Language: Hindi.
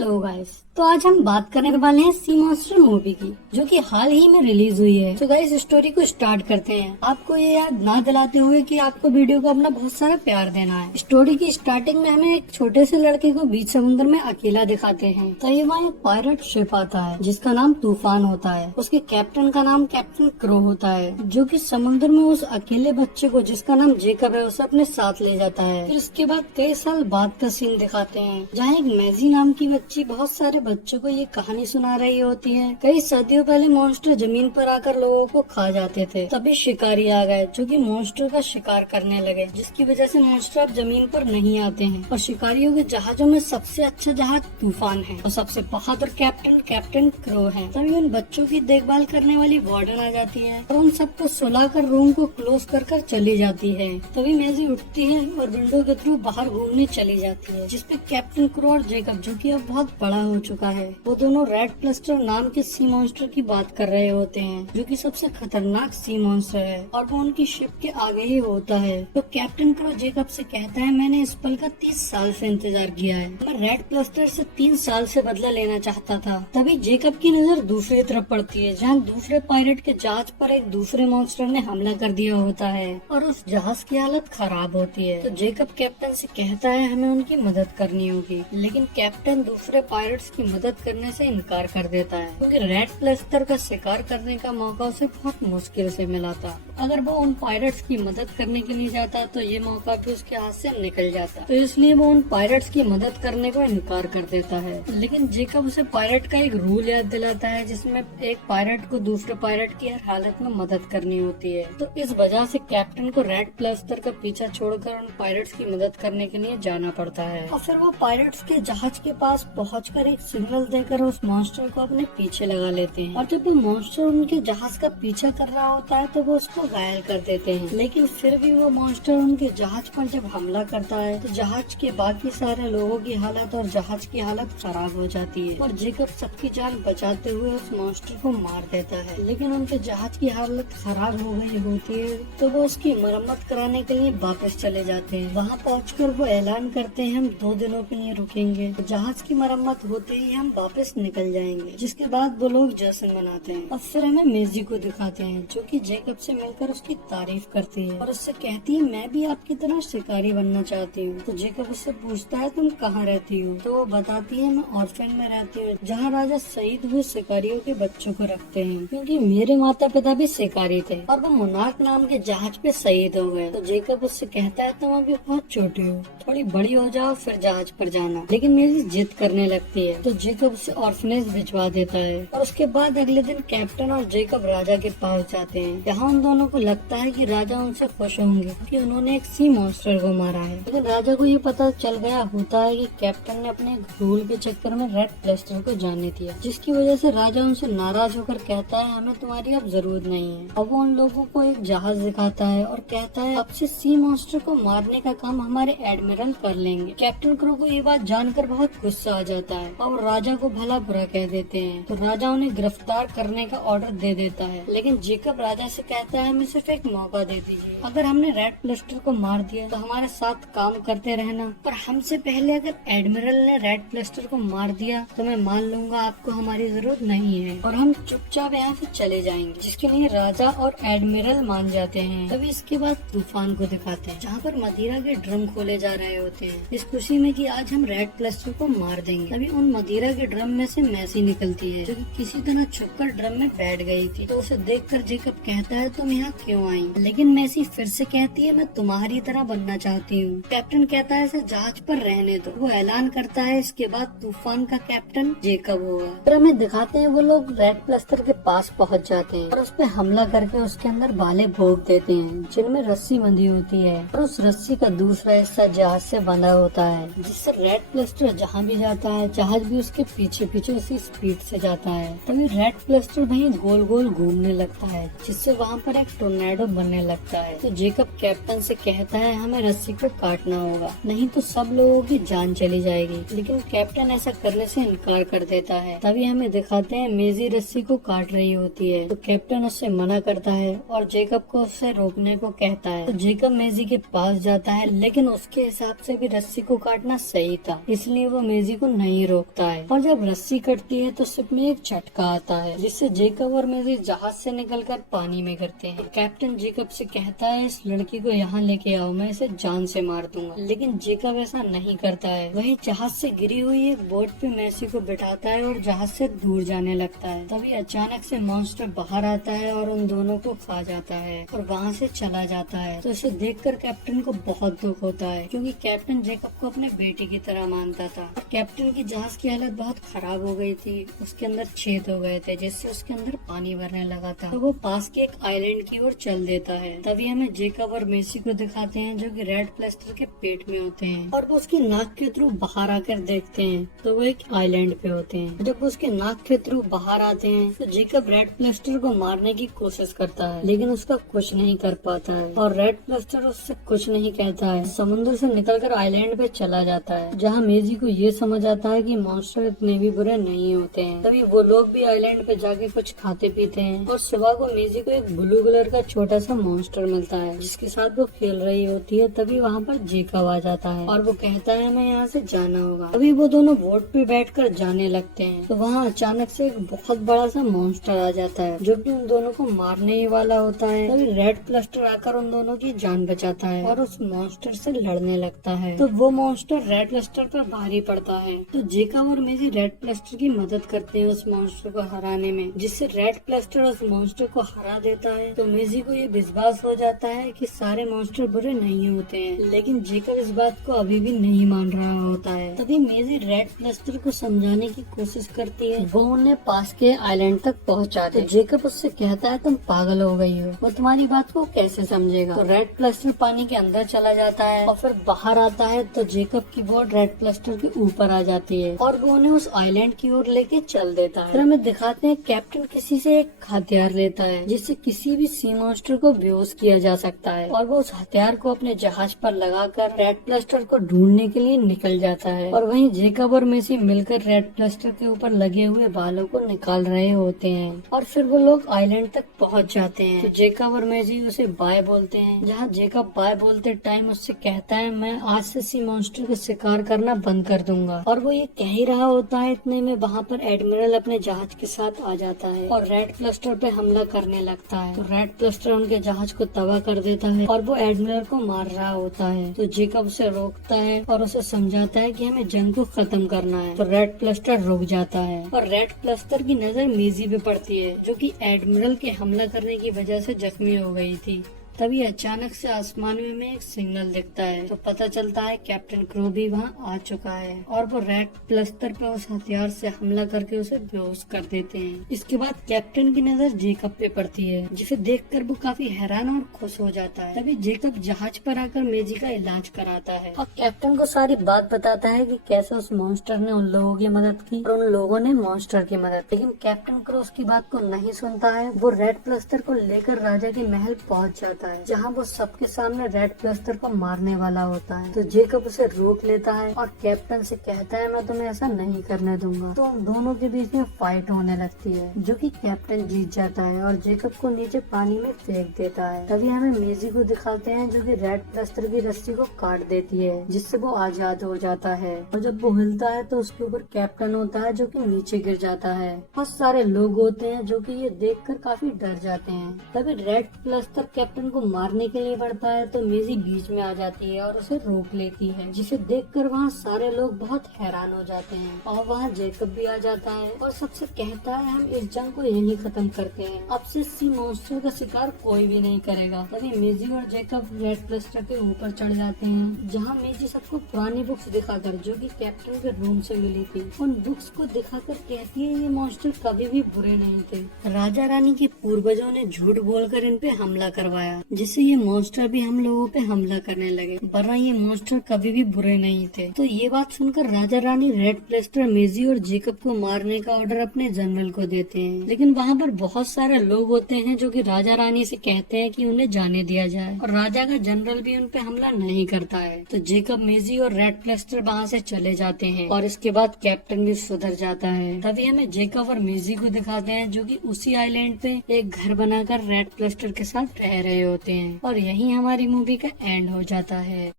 हेलो गाइस, तो आज हम बात करने वाले हैं सी मॉन्स्टर मूवी की, जो कि हाल ही में रिलीज हुई है। तो गाइस स्टोरी को स्टार्ट करते हैं, आपको ये याद ना दिलाते हुए कि आपको वीडियो को अपना बहुत सारा प्यार देना है। स्टोरी की स्टार्टिंग में हमें एक छोटे से लड़के को बीच समुद्र में अकेला दिखाते हैं। तभी वहाँ एक पायरेट शिप आता है जिसका नाम तूफान होता है। उसके कैप्टन का नाम कैप्टन क्रो होता है, जो कि समुद्र में उस अकेले बच्चे को जिसका नाम जेकब है उसे अपने साथ ले जाता है। फिर उसके बाद कई साल बाद का सीन दिखाते हैं, जहाँ एक मैजी नाम की बच्ची बहुत सारे बच्चों को ये कहानी सुना रही होती है। कई सदियों पहले मॉन्स्टर जमीन पर आकर लोगों को खा जाते थे, तभी शिकारी आ गए जो कि मॉन्स्टर का शिकार करने लगे, जिसकी वजह से मॉन्स्टर अब जमीन पर नहीं आते हैं। और शिकारियों के जहाजों में सबसे अच्छा जहाज तूफान है और सबसे बहादुर कैप्टन कैप्टन क्रो है। तभी उन बच्चों की देखभाल करने वाली वार्डन आ जाती है और उन सबको सुलाकर रूम को क्लोज कर चली जाती है। तभी मैजी उठती है और विंडो के थ्रू बाहर घूमने चली जाती है, जिसपे कैप्टन क्रो और जेकब, जो कि अब बहुत बड़ा हो चुका है, वो दोनों रेड प्लस्टर नाम के सी मॉन्स्टर की बात कर रहे होते हैं, जो कि सबसे खतरनाक सी मॉन्स्टर है और वो उनकी शिप के आगे ही होता है। तो कैप्टन क्रो जेकब से कहता है, मैंने इस पल का 30 साल से इंतजार किया है। मैं रेड प्लस्टर से 3 साल से बदला लेना चाहता था। तभी जेकब की नजर दूसरी तरफ पड़ती है, जहाँ दूसरे पायलट के जहाज पर एक दूसरे मॉन्स्टर ने हमला कर दिया होता है और उस जहाज की हालत खराब होती है। तो जेकब कैप्टन से कहता है हमें उनकी मदद करनी होगी, लेकिन कैप्टन दूसरे पायलट्स की मदद करने से इनकार कर देता है, क्योंकि रेड प्लस्टर का शिकार करने का मौका उसे बहुत मुश्किल से मिला था। अगर वो उन पायलट्स की मदद करने के लिए जाता तो ये मौका भी उसके हाथ से निकल जाता, तो इसलिए वो उन पायलट्स की मदद करने को इनकार कर देता है। लेकिन जेकब उसे पायलट का एक रूल याद दिलाता है, जिसमें एक पायलट को दूसरे पायलट की हर हालत में मदद करनी होती है। तो इस वजह से कैप्टन को रेड प्लस्टर का पीछा छोड़कर उन पायलट्स की मदद करने के लिए जाना पड़ता है। और फिर वो पायलट्स के जहाज के पास पहुंचकर एक सिग्नल देकर उस मॉन्स्टर को अपने पीछे लगा लेते हैं। और जब वो मॉन्स्टर उनके जहाज का पीछा कर रहा होता है तो वो उसको घायल कर देते हैं। लेकिन फिर भी वो मॉन्स्टर उनके जहाज पर जब हमला करता है तो जहाज के बाकी सारे लोगों की हालत और जहाज की हालत खराब हो जाती है और जेकब सबकी जान बचाते हुए उस मॉन्स्टर को मार देता है। लेकिन उनके जहाज की हालत खराब हो गई होती है, तो वो उसकी मरम्मत कराने के लिए वापस चले जाते हैं। वहाँ पहुँचकर वो ऐलान करते हैं, हम 2 दिनों के लिए रुकेंगे, जहाज की मरम्मत होते ही हम वापस निकल जाएंगे। जिसके बाद वो लोग जश्न मनाते हैं और फिर हमें मेजी को दिखाते हैं, जो कि जेकब से मिलकर उसकी तारीफ करती है और उससे कहती है, मैं भी आपकी तरह शिकारी बनना चाहती हूँ। तो जेकब उससे पूछता है, तुम कहाँ रहती हो? तो वो बताती है, मैं ऑर्फन में रहती हूँ, जहाँ राजा शहीद हुए शिकारियों के बच्चों को रखते हैं, क्योंकि मेरे माता पिता भी शिकारी थे और वो मोनार्क नाम के जहाज पे शहीद हो गए। तो जेकब उससे कहता है, तुम अभी बहुत छोटी हो, थोड़ी बड़ी हो जाओ फिर जहाज पर जाना। लेकिन मेरी जिद करने लगती है, तो जेकब उसे ऑर्फनेज भिजवा देता है। और उसके बाद अगले दिन कैप्टन और जेकब राजा के पास जाते हैं। यहाँ उन दोनों को लगता है कि राजा उनसे खुश होंगे क्योंकि उन्होंने एक सी मॉन्स्टर को मारा है। लेकिन राजा को ये पता चल गया होता है कि कैप्टन ने अपने रूल के चक्कर में रेड प्लस्टर को जाने दिया, जिसकी वजह से राजा उनसे नाराज होकर कहता है, हमें तुम्हारी अब जरूरत नहीं है। अब वो उन लोगों को एक जहाज दिखाता है और कहता है, अब से सी मॉन्स्टर को मारने का काम हमारे एडमिरल कर लेंगे। कैप्टन क्रो को ये बात जानकर बहुत गुस्सा आ जाता है और राजा को भला बुरा कह देते हैं। तो राजा उन्हें गिरफ्तार करने का ऑर्डर दे देता है। लेकिन जेकब राजा से कहता है, हमें सिर्फ एक मौका दे दीजिए, अगर हमने रेड प्लस्टर को मार दिया तो हमारे साथ काम करते रहना, पर हमसे पहले अगर एडमिरल ने रेड प्लस्टर को मार दिया तो मैं मान लूंगा आपको हमारी जरूरत नहीं है और हम चुपचाप यहाँ से चले जाएंगे। जिसके लिए राजा और एडमिरल मान जाते हैं। तभी इसके बाद तूफान को दिखाते हैं, जहाँ पर मदिरा के ड्रम खोले जा रहे होते हैं, इस खुशी में कि आज हम रेड प्लस्टर को मार देंगे। तभी उन मदिरा के ड्रम में से मैसी निकलती है, जो कि किसी तरह छुपकर ड्रम में बैठ गई थी। तो उसे देखकर जेकब कहता है, तुम यहाँ क्यों आई? लेकिन मैसी फिर से कहती है, मैं तुम्हारी तरह बनना चाहती हूँ। कैप्टन कहता है, इसे जहाज पर रहने दो। वो ऐलान करता है, इसके बाद तूफान का कैप्टन जेकब होगा। फिर हमें दिखाते हैं वो लोग रेड प्लस्टर के पास पहुँच जाते हैं और उस पर हमला करके उसके अंदर भाले भोग देते हैं, जिनमें रस्सी बंधी होती है और उस रस्सी का दूसरा हिस्सा जहाज से बंधा होता है, जिससे रेड प्लस्टर जहाँ भी जाता है जहाज भी उसके पीछे पीछे उसी स्पीड से जाता है। तभी रेड प्लस्टर वहीं गोल गोल घूमने लगता है, जिससे वहाँ पर एक टोर्नेडो बनने लगता है। तो जेकब कैप्टन से कहता है, हमें रस्सी को काटना होगा, नहीं तो सब लोगों की जान चली जाएगी। लेकिन कैप्टन ऐसा करने से इनकार कर देता है। तभी हमें दिखाते हैं मेजी रस्सी को काट रही होती है, तो कैप्टन उससे मना करता है और जेकब को उससे रोकने को कहता है। तो जेकब मेजी के पास जाता है, लेकिन उसके हिसाब से भी रस्सी को काटना सही था, इसलिए वो मेजी को नहीं रोकता है और जब रस्सी कटती है तो शिप में एक झटका आता है जिससे जेकब और मेरी जहाज से निकलकर पानी में गिरते हैं। कैप्टन जेकब से कहता है इस लड़की को यहाँ लेके आओ, मैं इसे जान से मार दूंगा, लेकिन जेकब ऐसा नहीं करता है। वही जहाज से गिरी हुई एक बोट पे मैसी को बिठाता है और जहाज से दूर जाने लगता है। तभी अचानक से मॉन्स्टर बाहर आता है और उन दोनों को खा जाता है और वहाँ से चला जाता है। तो इसे देखकर कैप्टन को बहुत दुख होता है क्योंकि कैप्टन जेकब को अपने बेटे की तरह मानता था। और कैप्टन की जहाज की हालत बहुत खराब हो गई थी, उसके अंदर छेद हो गए थे जिससे उसके अंदर पानी भरने लगा था। तो वो पास के एक आइलैंड की ओर चल देता है। तभी हमें जेकब और मेसी को दिखाते हैं जो कि रेड प्लास्टर के पेट में होते हैं और वो उसकी नाक के थ्रू बाहर आकर देखते हैं तो वो एक आइलैंड पे होते हैं। जब वो उसके नाक के थ्रू बाहर आते हैं तो जेकब रेड प्लास्टर को मारने की कोशिश करता है लेकिन उसका कुछ नहीं कर पाता है और रेड प्लास्टर उससे कुछ नहीं कहता है। समुद्र से निकलकर आइलैंड पे चला जाता है जहाँ मेजी को ये समझ आता है कि मॉन्स्टर इतने भी बुरे नहीं होते हैं। तभी वो लोग भी आइलैंड पे जाके कुछ खाते पीते हैं और सुबह को मेजी को एक ब्लू कलर का छोटा सा मॉन्स्टर मिलता है जिसके साथ वो खेल रही होती है। तभी वहाँ पर जेकब आ जाता है और वो कहता है हमें यहाँ से जाना होगा। तभी वो दोनों बोट पे बैठकर जाने लगते हैं तो वहाँ अचानक से एक बहुत बड़ा सा मॉन्स्टर आ जाता है जो कि उन दोनों को मारने ही वाला होता है। तभी रेड प्लास्टर आकर उन दोनों की जान बचाता है और उस मॉन्स्टर से लड़ने लगता है। तो वो मॉन्स्टर रेड प्लास्टर पर भारी पड़ता है तो जेकब और मेजी रेड प्लास्टर की मदद करते हैं उस मॉन्स्टर को हराने में, जिससे रेड प्लास्टर उस मॉन्स्टर को हरा देता है। तो मेजी को ये विश्वास हो जाता है कि सारे मॉन्स्टर बुरे नहीं होते हैं, लेकिन जेकब इस बात को अभी भी नहीं मान रहा होता है। तभी मेजी रेड प्लास्टर को समझाने की कोशिश करती है, वो उन्हें पास के आइलैंड तक पहुंचाते। जेकब उससे कहता है तुम पागल हो गई हो, वो तुम्हारी बात को कैसे समझेगा। तो रेड प्लास्टर पानी के अंदर चला जाता है और फिर बाहर आता है तो जेकब की बोट रेड प्लास्टर के ऊपर आ जाती है और वो उन्हें उस आइलैंड की ओर लेके चल देता है। फिर हमें दिखाते हैं कैप्टन किसी से एक हथियार लेता है जिससे किसी भी सी मॉन्स्टर को बेहोश किया जा सकता है और वो उस हथियार को अपने जहाज पर लगाकर रेड प्लास्टर को ढूंढने के लिए निकल जाता है। और वहीं जेकब और मेसी मिलकर रेड प्लास्टर के ऊपर लगे हुए बालों को निकाल रहे होते हैं और फिर वो लोग आइलैंड तक पहुंच जाते हैं। तो जेकब और मेसी उसे बाय बोलते हैं, जहाँ जेकब बाय बोलते टाइम उससे कहता है मैं आज से सी मॉन्स्टर को शिकार करना बंद कर दूंगा। और वो ये कह ही रहा होता है इतने में वहाँ पर एडमिरल अपने जहाज के साथ आ जाता है और रेड प्लास्टर पे हमला करने लगता है। तो रेड प्लास्टर उनके जहाज को तबाह कर देता है और वो एडमिरल को मार रहा होता है। तो जेकब उसे रोकता है और उसे समझाता है कि हमें जंग को खत्म करना है। तो रेड प्लास्टर रुक जाता है और रेड प्लास्टर की नजर मेजी पे पड़ती है जो कि एडमिरल के हमला करने की वजह से जख्मी हो गई थी। तभी अचानक से आसमान में एक सिग्नल दिखता है तो पता चलता है कैप्टन क्रो भी वहाँ आ चुका है और वो रेड प्लास्टर पे उस हथियार से हमला करके उसे बेहोश कर देते हैं। इसके बाद कैप्टन की नजर जेकब पे पड़ती है जिसे देखकर वो काफी हैरान और खुश हो जाता है। तभी जेकब जहाज पर आकर मेजी का इलाज कराता है और कैप्टन को सारी बात बताता है कि कैसे उस मॉन्स्टर ने उन लोगों की मदद की और उन लोगों ने मॉन्स्टर की मदद। लेकिन कैप्टन क्रो उसकी बात को नहीं सुनता है। वो रेड प्लास्टर को लेकर राजा के महल पहुँच जाता है जहाँ वो सबके सामने रेड प्लास्टर को मारने वाला होता है। तो जेकब उसे रोक लेता है और कैप्टन से कहता है मैं तुम्हें ऐसा नहीं करने दूंगा। तो उन दोनों के बीच में फाइट होने लगती है जो कि कैप्टन जीत जाता है और जेकब को नीचे पानी में फेंक देता है। तभी हमें मेजी को दिखाते हैं जो कि रेड प्लास्टर की रस्सी को काट देती है जिससे वो आजाद हो जाता है और जब वो हिलता है तो उसके ऊपर कैप्टन होता है जो कि नीचे गिर जाता है। बहुत सारे लोग होते हैं जो कि ये देखकर काफी डर जाते हैं। तभी रेड प्लास्टर कैप्टन को मारने के लिए बढ़ता है तो मेजी बीच में आ जाती है और उसे रोक लेती है जिसे देखकर वहाँ सारे लोग बहुत हैरान हो जाते हैं और वहाँ जेकब भी आ जाता है और सबसे कहता है हम इस जंग को यहीं खत्म करते हैं, अब से सी मॉन्स्टर का शिकार कोई भी नहीं करेगा। तभी मेजी और जेकब रेड प्लास्टर के ऊपर चढ़ जाते हैं जहाँ मेजी सबको पुरानी बुक्स दिखाकर जो कि कैप्टन के रूम से मिली थी उन बुक्स को दिखाकर कहती है ये मॉन्स्टर कभी भी बुरे नहीं थे, राजा रानी के पूर्वजों ने झूठ बोलकर इन पे हमला करवाया जिससे ये मॉन्स्टर भी हम लोगों पे हमला करने लगे, वरना ये मॉन्स्टर कभी भी बुरे नहीं थे। तो ये बात सुनकर राजा रानी रेड प्लास्टर मेजी और जेकब को मारने का ऑर्डर अपने जनरल को देते हैं। लेकिन वहाँ पर बहुत सारे लोग होते हैं जो कि राजा रानी से कहते हैं कि उन्हें जाने दिया जाए और राजा का जनरल भी उन पे हमला नहीं करता है। तो जेकब मेजी और रेड प्लास्टर वहाँ से चले जाते हैं और इसके बाद कैप्टन भी सुधर जाता है। तभी हमें जेकब और मेजी को दिखाते हैं जो कि उसी आइलैंड पे एक घर बनाकर रेड प्लास्टर के साथ रह रहे होते हैं और यही हमारी मूवी का एंड हो जाता है।